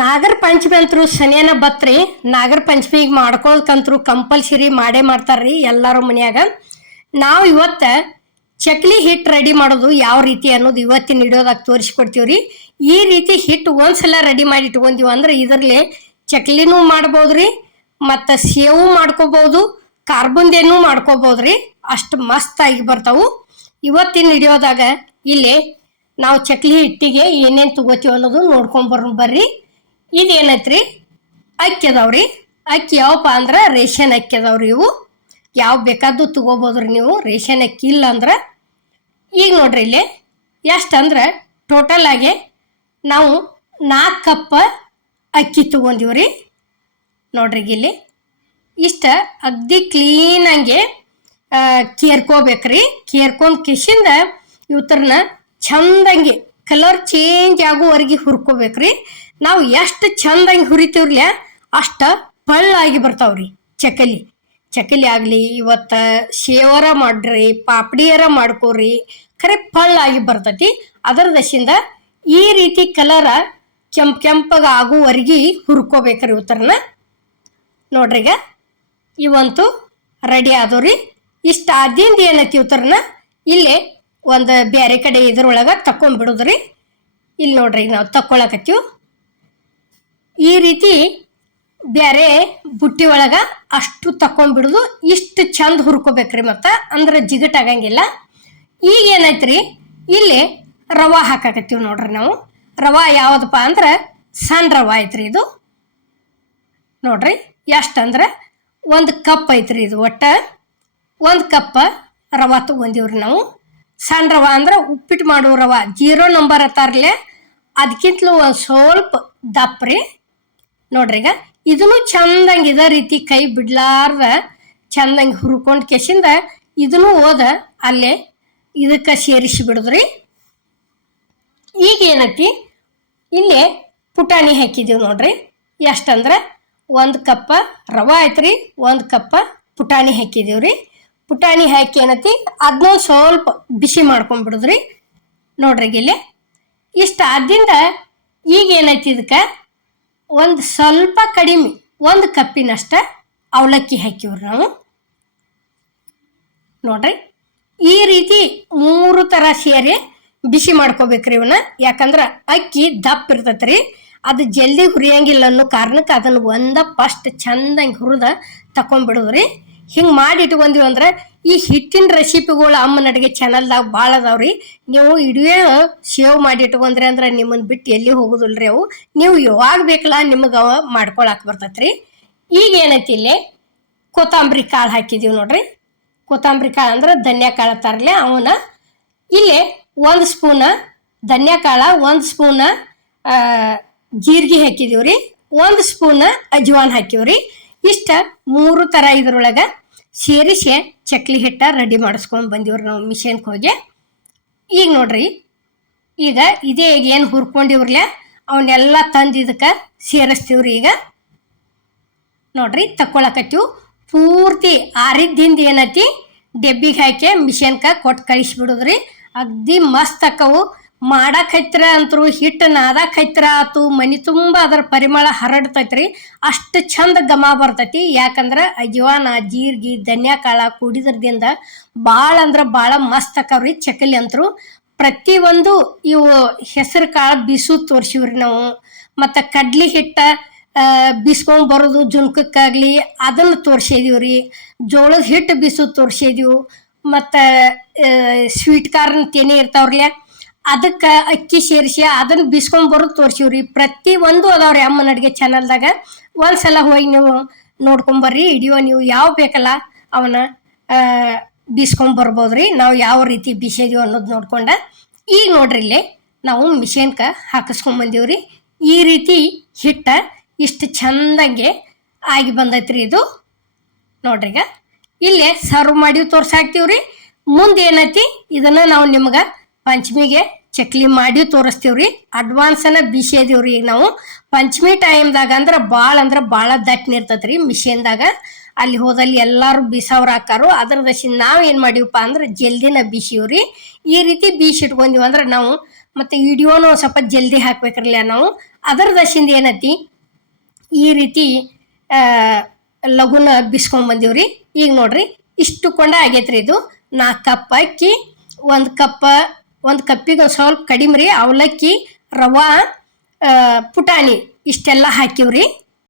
ನಾಗರ ಪಂಚಮಿ ಅಂತರೂ ಶನಿಯನ ಬತ್ರಿ. ನಾಗರ ಪಂಚಮಿಗೆ ಮಾಡ್ಕೋದಕ್ಕಂತರೂ compulsory ಮಾಡೇ ಮಾಡ್ತಾರ್ರಿ ಎಲ್ಲರೂ ಮನ್ಯಾಗ. ನಾವು ಇವತ್ತು ಚಕ್ಲಿ ಹಿಟ್ಟು ರೆಡಿ ಮಾಡೋದು ಯಾವ ರೀತಿ ಅನ್ನೋದು ಇವತ್ತಿನ ವಿಡಿಯೋದಾಗ ತೋರಿಸ್ಕೊಡ್ತೀವ್ರಿ. ಈ ರೀತಿ ಹಿಟ್ಟು ಒಂದ್ಸಲ ರೆಡಿ ಮಾಡಿ ಇಟ್ಕೊಂತೀವಿ ಅಂದ್ರೆ ಇದರಲ್ಲಿ ಚಕ್ಲಿನೂ ಮಾಡ್ಬೋದ್ರಿ, ಮತ್ತು ಸೇವು ಮಾಡ್ಕೋಬಹುದು, ಕಾರ್ಬುಂದೇನು ಮಾಡ್ಕೋಬಹುದ್ರಿ. ಅಷ್ಟು ಮಸ್ತ್ ಆಗಿ ಬರ್ತಾವು. ಇವತ್ತಿನ ವಿಡಿಯೋದಾಗ ಇಲ್ಲಿ ನಾವು ಚಕ್ಲಿ ಹಿಟ್ಟಿಗೆ ಏನೇನು ತಗೋತೀವಿ ಅನ್ನೋದು ಬರ್ರಿ. ಇದೇನೈತ್ರಿ, ಅಕ್ಕಿ ಅದಾವ್ರಿ. ಅಕ್ಕಿ ಯಾವಪ್ಪ ಅಂದ್ರೆ ರೇಷನ್ ಅಕ್ಕಿ ಅದಾವ್ರಿ. ಇವು ಯಾವ ಬೇಕಾದ್ದು ತಗೋಬೋದ್ರಿ ನೀವು, ರೇಷನ್ ಅಕ್ಕಿ ಇಲ್ಲ ಅಂದ್ರೆ. ಈಗ ನೋಡ್ರಿ ಇಲ್ಲಿ ಎಷ್ಟು ಅಂದ್ರೆ ಟೋಟಲ್ ಆಗಿ ನಾವು 4 ಕಪ್ ಅಕ್ಕಿ ತಗೊಂಡಿವ್ರಿ. ನೋಡ್ರಿ ಇಲ್ಲಿ ಇಷ್ಟ ಅಗ್ದಿ ಕ್ಲೀನಾಗಿ ಕೇರ್ಕೋಬೇಕ್ರಿ. ಕೇರ್ಕೊಂಡ್ ಕಿಶಿಂದ ಇವತ್ತರನ್ನ ಚಂದಂಗಿ ಕಲರ್ ಚೇಂಜ್ ಆಗೋವರೆಗೆ ಹುರ್ಕೋಬೇಕ್ರಿ. ನಾವು ಎಷ್ಟು ಚಂದಂಗಿ ಹುರಿತೀವ್ರಲ್ಲ ಅಷ್ಟು ಪಳ್ಳಾಗಿ ಬರ್ತಾವ್ರಿ ಚಕಲಿ ಆಗಲಿ. ಇವತ್ತು ಶೇವರ ಮಾಡ್ರಿ, ಪಾಪಡಿಯರ ಮಾಡ್ಕೋರಿ, ಖರೆ ಪಳ್ಳಾಗಿ ಬರ್ತೈತಿ. ಅದರ ದಶಿಂದ ಈ ರೀತಿ ಕಲರ ಕೆಂಪಗೆ ಆಗುವರೆಗೆ ಹುರ್ಕೋಬೇಕ್ರಿ ಇವತ್ತರನ್ನ. ನೋಡ್ರಿ ಈಗ ಇವಂತೂ ರೆಡಿ ಆದವ್ರಿ. ಇಷ್ಟ ಆದಿಂದ ಏನೈತಿ ಇವತ್ತರನ್ನ ಇಲ್ಲೇ ಒಂದು ಬೇರೆ ಕಡೆ ಇದ್ರೊಳಗೆ ತಕೊಂಡ್ಬಿಡುದ್ರಿ. ಇಲ್ಲಿ ನೋಡ್ರಿ ನಾವು ತಕ್ಕೊಳಕತ್ತೀವಿ. ಈ ರೀತಿ ಬೇರೆ ಬುಟ್ಟಿ ಒಳಗೆ ಅಷ್ಟು ತಕೊಂಡ್ಬಿಡುದು. ಇಷ್ಟು ಚಂದ ಹುರ್ಕೋಬೇಕ್ರಿ, ಮತ್ತು ಅಂದ್ರೆ ಜಿಗಟಾಗಂಗಿಲ್ಲ. ಈಗ ಏನೈತ್ರಿ ಇಲ್ಲಿ ರವಾ ಹಾಕಾಕತ್ತೀವಿ. ನೋಡ್ರಿ ನಾವು ರವಾ ಯಾವುದಪ್ಪ ಅಂದ್ರೆ ಸಣ್ಣ ರವಾ ಐತ್ರಿ ಇದು. ನೋಡ್ರಿ ಎಷ್ಟಂದ್ರೆ 1 ಕಪ್ ಐತ್ರಿ ಇದು. ಒಟ್ಟು 1 ಕಪ್ ರವಾ ತಗೊಂಡಿವ್ರಿ ನಾವು. ಸಣ್ಣ ರವಾ ಅಂದ್ರೆ ಉಪ್ಪಿಟ್ಟು ಮಾಡೋ ರವಾ, 0 ನಂಬರ್ ಅತ್ತಾರಲ್ಲೇ ಅದಕ್ಕಿಂತಲೂ ಒಂದು ಸ್ವಲ್ಪ ದಪ್ಪ್ರಿ. ನೋಡ್ರಿ ಈಗ ಇದನ್ನು ಚಂದಂಗೆ ಇದೇ ರೀತಿ ಕೈ ಬಿಡ್ಲಾರ್ದ ಚಂದಂಗೆ ಹುರ್ಕೊಂಡು ಕೆಸಿಂದ ಇದನ್ನು ಹೋದ ಅಲ್ಲೇ ಇದಕ್ಕೆ ಸೇರಿಸಿ ಬಿಡುದ್ರಿ. ಈಗ ಏನೈತಿ ಇಲ್ಲೇ ಪುಟಾಣಿ ಹಾಕಿದೀವಿ. ನೋಡ್ರಿ ಎಷ್ಟಂದ್ರೆ 1 ಕಪ್ ರವಾ ಐತ್ರಿ, 1 ಕಪ್ ಪುಟಾಣಿ ಹಾಕಿದೀವ್ರಿ. ಪುಟಾಣಿ ಹಾಕಿ ಏನೈತಿ ಅದನ್ನ ಸ್ವಲ್ಪ ಬಿಸಿ ಮಾಡ್ಕೊಂಡ್ಬಿಡುದ್ರಿ. ನೋಡ್ರಿ ಇಲ್ಲಿ ಇಷ್ಟ ಆದಿಂದ ಈಗ ಏನೈತಿ ಇದಕ್ಕೆ ಒಂದು ಸ್ವಲ್ಪ ಕಡಿಮೆ 1 ಕಪ್ಪಿನಷ್ಟ ಅವಲಕ್ಕಿ ಹಾಕಿವ್ರಿ ನಾವು. ನೋಡ್ರಿ ಈ ರೀತಿ 3 ಥರ ಸೇರಿ ಬಿಸಿ ಮಾಡ್ಕೋಬೇಕ್ರಿ ಇವನ್ನ. ಯಾಕಂದ್ರೆ ಅಕ್ಕಿ ದಪ್ಪ ಇರ್ತೈತ್ರಿ, ಅದು ಜಲ್ದಿ ಹುರಿಯಂಗಿಲ್ಲ ಅನ್ನೋ ಕಾರಣಕ್ಕೆ ಅದನ್ನು ಫಸ್ಟ್ ಚಂದಂಗೆ ಹುರಿದ ತಕೊಂಡ್ಬಿಡುದ್ರಿ. ಹಿಂಗೆ ಮಾಡಿ ಇಟ್ಕೊಂತೀವಿ ಅಂದ್ರೆ ಈ ಹಿಟ್ಟಿನ ರೆಸಿಪಿಗಳು ಅಮ್ಮನ ಅಡುಗೆ ಚಾನಲ್ದಾಗ ಭಾಳ ಅದಾವ್ರಿ. ನೀವು ಇಡುವೆ ಸೇವ್ ಮಾಡಿ ಇಟ್ಕೊಂಡ್ರಿ ಅಂದ್ರೆ ನಿಮ್ಮನ್ನು ಬಿಟ್ಟು ಎಲ್ಲಿ ಹೋಗೋದಿಲ್ರಿ ಅವು. ನೀವು ಯಾವಾಗ ಬೇಕಲ್ಲ ನಿಮಗೆ ಅವ ಮಾಡ್ಕೊಳಕ್ಕೆ ಬರ್ತೈತ್ರಿ. ಈಗ ಏನೈತಿ ಇಲ್ಲಿ ಕೊತ್ತಂಬರಿ ಕಾಳು ಹಾಕಿದೀವಿ. ನೋಡ್ರಿ ಕೊತ್ತಂಬರಿ ಕಾಳು ಅಂದ್ರೆ ಧನ್ಯ ಕಾಳು ತರಲೆ ಅವನ್ನ ಇಲ್ಲಿ 1 ಸ್ಪೂನ್ ಧನ್ಯ ಕಾಳು, 1 ಸ್ಪೂನ್ ಜೀರಿಗೆ ಹಾಕಿದೀವ್ರಿ, 1 ಸ್ಪೂನ್ ಅಜ್ವಾನ್ ಹಾಕಿವ್ರಿ. ಇಷ್ಟ 3 ಥರ ಇದ್ರೊಳಗೆ ಸೇರಿಸಿ ಚಕ್ಲಿ ಹಿಟ್ಟ ರೆಡಿ ಮಾಡಿಸ್ಕೊಂಡು ಬಂದಿವ್ರಿ ನಾವು ಮಿಷನ್ಗೆ ಹೋಗಿ. ಈಗ ನೋಡ್ರಿ ಈಗ ಇದೇ ಈಗ ಏನು ಹುರ್ಕೊಂಡಿವ್ರಲ್ಲ ಅವನ್ನೆಲ್ಲ ತಂದು ಇದಕ್ಕೆ ಸೇರಿಸ್ತೀವ್ರಿ. ಈಗ ನೋಡ್ರಿ ತಕ್ಕೊಳಕತ್ತೀವಿ. ಪೂರ್ತಿ ಆರಿದ್ದಿಂದ ಏನೈತಿ ಡೆಬ್ಬಿಗೆ ಹಾಕಿ ಮಿಷನ್ಗೆ ಕೊಟ್ಟು ಕಳಿಸ್ಬಿಡುದ್ರಿ. ಅಗ್ದಿ ಮಸ್ತ್ ಅಕ್ಕವು. ಮಾಡಕ್ಕೆ ಹತ್ತಿರ ಅಂತರೂ ಹಿಟ್ಟು ನಾದಕ್ಕೆ ಹತ್ತಿರ ಆತು, ಮನೆ ತುಂಬ ಅದರ ಪರಿಮಳ ಹರಡ್ತೈತ್ರಿ. ಅಷ್ಟು ಚಂದ ಘಮ ಬರ್ತೈತಿ. ಯಾಕಂದ್ರೆ ಅಜ್ವಾನ, ಜೀರಿಗೆ, ಧನ್ಯ ಕಾಳ ಕುಡಿದ್ರದಿಂದ ಭಾಳ ಅಂದ್ರೆ ಭಾಳ ಮಸ್ತ್ ಅಕ್ಕವ್ರಿ ಚಕಲಿ ಅಂತರೂ. ಪ್ರತಿಯೊಂದು ಇವು ಹೆಸರು ಕಾಳು ಬೀಸು ತೋರಿಸಿವ್ರಿ ನಾವು, ಮತ್ತು ಕಡ್ಲಿ ಹಿಟ್ಟ ಬೀಸ್ಕೊಂಡು ಬರೋದು ಜುನ್ಕಕ್ಕಾಗಲಿ ಅದನ್ನು ತೋರಿಸಿದೀವ್ರಿ. ಜೋಳದ ಹಿಟ್ಟು ಬೀಸು ತೋರಿಸಿದೀವಿ, ಮತ್ತು ಸ್ವೀಟ್ ಕಾರ್ನ್ ತೆನೆ ಇರ್ತಾವ್ರಲ್ಲ ಅದಕ್ಕೆ ಅಕ್ಕಿ ಸೇರಿಸಿ ಅದನ್ನು ಬೀಸ್ಕೊಂಡು ಬರೋದು ತೋರಿಸಿವ್ರಿ. ಪ್ರತಿಯೊಂದು ಅದಾವ್ರಿ ಅಮ್ಮನ ಅಡುಗೆ ಚಾನಲ್ದಾಗ. ಒಂದ್ಸಲ ಹೋಗಿ ನೀವು ನೋಡ್ಕೊಂಬರ್ರಿ. ವಿಡಿಯೋ ನೀವು ಯಾವ ಬೇಕಲ್ಲ ಅವನ್ನ ಬೀಸ್ಕೊಂಡು ಬರ್ಬೋದ್ರಿ. ನಾವು ಯಾವ ರೀತಿ ಬೀಸಿದೀವಿ ಅನ್ನೋದು ನೋಡ್ಕೊಂಡ. ಈಗ ನೋಡ್ರಿ ಇಲ್ಲಿ ನಾವು ಮಿಷನ್ಗೆ ಹಾಕಿಸ್ಕೊಂಬಂದೀವ್ರಿ. ಈ ರೀತಿ ಹಿಟ್ಟ ಇಷ್ಟು ಚಂದಂಗೆ ಆಗಿ ಬಂದೈತ್ರಿ ಇದು. ನೋಡ್ರಿ ಈಗ ಇಲ್ಲೇ ಸರ್ವ್ ಮಾಡಿ ತೋರ್ಸಾಕ್ತೀವ್ರಿ. ಮುಂದೆ ಏನೈತಿ ಇದನ್ನು ನಾವು ನಿಮ್ಗೆ ಪಂಚಮಿಗೆ ಚಕ್ಲಿ ಮಾಡಿ ತೋರಿಸ್ತೀವ್ರಿ. ಅಡ್ವಾನ್ಸನ್ನ ಬೀಸಿದೀವ್ರಿ. ಈಗ ನಾವು ಪಂಚಮಿ ಟೈಮ್ದಾಗ ಅಂದ್ರೆ ಭಾಳ ದಟ್ಟನೆ ಇರ್ತೈತ್ರಿ ಮಿಷನ್ದಾಗ. ಅಲ್ಲಿ ಹೋದಲ್ಲಿ ಎಲ್ಲರೂ ಬೀಸವ್ರು ಹಾಕಾರು. ಅದ್ರ ದಶಿಂದ ನಾವು ಏನು ಮಾಡಿವಪ್ಪ ಅಂದ್ರೆ ಜಲ್ದಿನ ಬೀಸಿವ್ರಿ. ಈ ರೀತಿ ಬೀಸಿ ಇಟ್ಕೊಂತೀವಿ ಅಂದ್ರೆ ನಾವು ಮತ್ತು ವಿಡಿಯೋನು ಸ್ವಲ್ಪ ಜಲ್ದಿ ಹಾಕ್ಬೇಕ್ರಲ್ಲ ನಾವು. ಅದರ ದಶಿಂದ ಏನೈತಿ ಈ ರೀತಿ ಲಘುನ ಬಿಸ್ಕೊಂಡ್ ಬಂದೀವ್ರಿ. ಈಗ ನೋಡ್ರಿ ಇಷ್ಟು ಕೊಂಡ ಆಗೈತ್ರಿ. ಇದು 4 ಕಪ್ ಅಕ್ಕಿ, 1 ಕಪ್ಪಿಗೆ ಸ್ವಲ್ಪ ಕಡಿಮೆ ರೀ ಅವಲಕ್ಕಿ, ರವಾ, ಪುಟಾಣಿ ಇಷ್ಟೆಲ್ಲ ಹಾಕಿವ್ರಿ.